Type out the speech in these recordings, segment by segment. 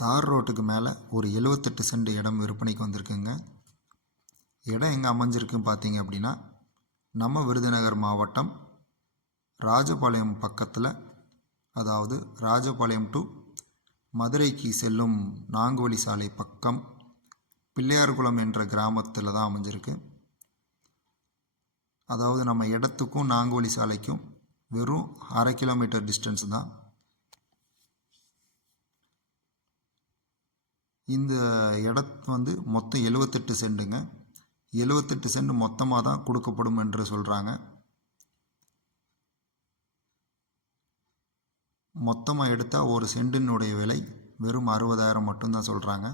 தார் ரோட்டுக்கு மேலே ஒரு 78 சென்ட் இடம் விற்பனைக்கு வந்திருக்குங்க. இடம் எங்கே அமைஞ்சிருக்குன்னு பார்த்தீங்க அப்படின்னா, நம்ம விருதுநகர் மாவட்டம் ராஜபாளையம் பக்கத்தில், அதாவது ராஜபாளையம் டு மதுரைக்கு செல்லும் நான்குவழி சாலை பக்கம் பிள்ளையார்குளம் என்ற கிராமத்தில் தான் அமைஞ்சிருக்கு. அதாவது நம்ம இடத்துக்கும் நான்குவழி சாலைக்கும் வெறும் 1/2 கிலோமீட்டர் டிஸ்டன்ஸ் தான். இந்த இடம் மொத்தம் 78 சென்ட்டுங்க. 78 சென்ட் மொத்தமாக தான் கொடுக்கப்படும் என்று சொல்கிறாங்க. மொத்தமாக எடுத்தால் ஒரு சென்டினுடைய விலை வெறும் 60,000 மட்டும்தான் சொல்கிறாங்க.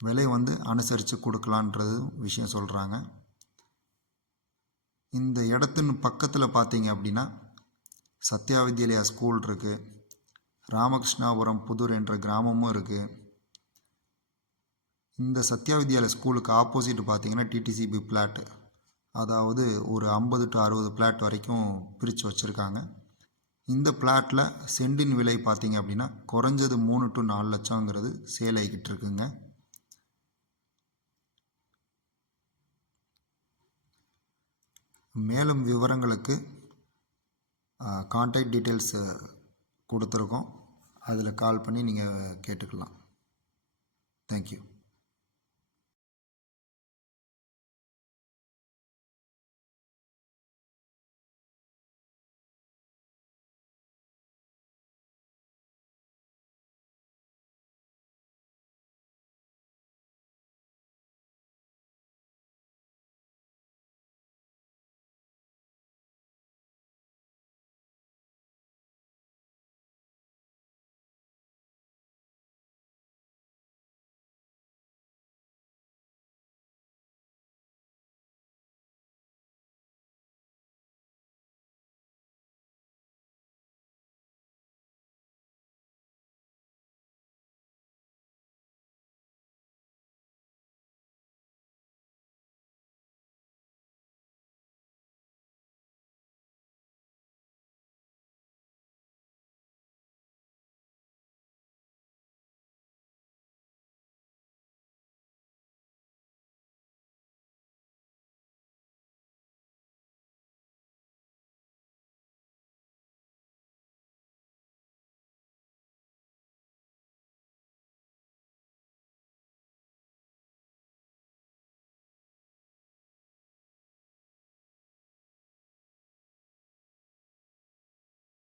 விலை அனுசரித்து கொடுக்கலான்றது விஷயம் சொல்கிறாங்க. இந்த இடத்தின் பக்கத்தில் பார்த்தீங்க அப்படின்னா சத்யா வித்யாலயா ஸ்கூல் இருக்குது. ராமகிருஷ்ணாபுரம் புதூர் என்ற கிராமமும் இருக்குது. இந்த சத்யா வித்யாலயா ஸ்கூலுக்கு ஆப்போசிட் பார்த்தீங்கன்னா டிடிசிபி பிளாட், அதாவது ஒரு 50 to 60 பிளாட் வரைக்கும் பிரித்து வச்சுருக்காங்க. இந்த பிளாட்டில் சென்டின் விலை பார்த்தீங்க அப்படின்னா குறைஞ்சது 3 to 4 லட்சங்கிறது சேல் ஆகிக்கிட்டு இருக்குங்க. மேலும் விவரங்களுக்கு கான்டாக்ட் டீட்டெயில்ஸ் கொடுத்துருக்கோம். அதில் கால் பண்ணி நீங்கள் கேட்டுக்கலாம். தேங்க்யூ.